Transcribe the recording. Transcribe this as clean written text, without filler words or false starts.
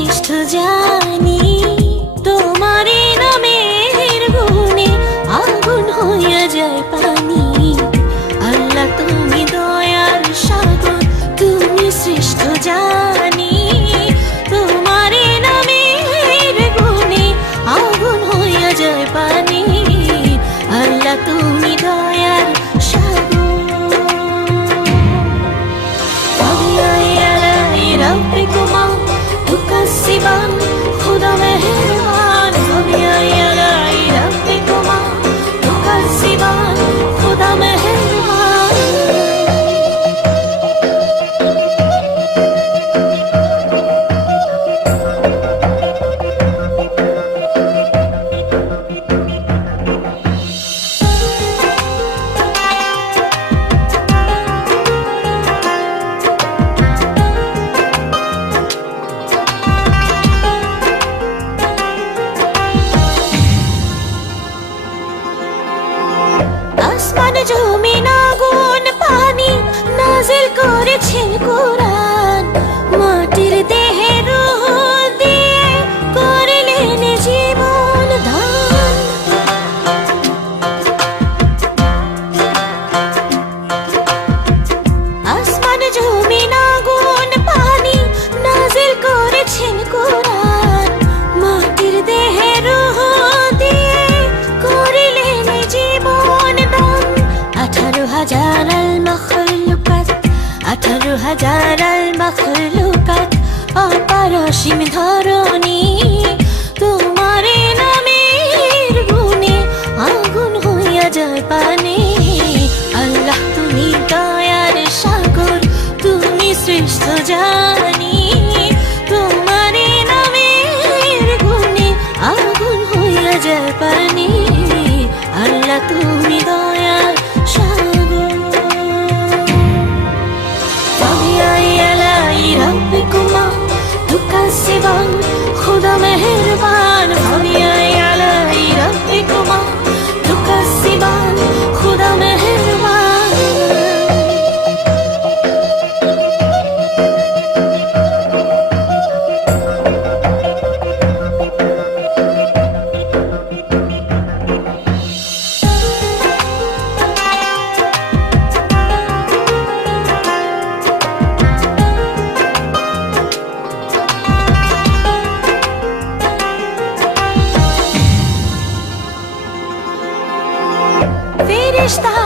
শ্রেষ্ঠ জানি, তোমারই নামের গুণে আগুন হইয়া যায় পানি। আল্লাহ তুমি দয়ার সাগর, তুমি শ্রেষ্ঠ জানি, তোমারই নামের গুণে আগুন হইয়া যায় পানি। আল্লাহ তুমি দয়ার সাগর। ربكما تكذبان خدا مهربان فبأي ربكما تكذبان خدا مهربان আসমান জমিন আগুন পানি নাজিল করেছেন কোরআন, মাটির দেহে রূহ দিয়ে করলেন জীবন দান। আসমান জমিন আগুন পানি নাজিল করেছেন কোরআন, মাটির দেহে রূহ দিয়ে করলেন জীবন দান। 18,000 المخلوقات 18,000 المخلوقات অপারসীম ধরণী, তোমারে নামের গুণে আগুন হইয়া যায় পানি। আল্লাহ তুমি দয়ার সাগর, তুমি শ্রেষ্ঠ জানি, তোমারে নামের গুণে আগুন হইয়া যায় পানি। আল্লাহ তুমি দয়ার সাগর। فبأي ربكما تكذبان خدا مهربان فبأي ربكما تكذبان خدا مهربان ফেরেশতা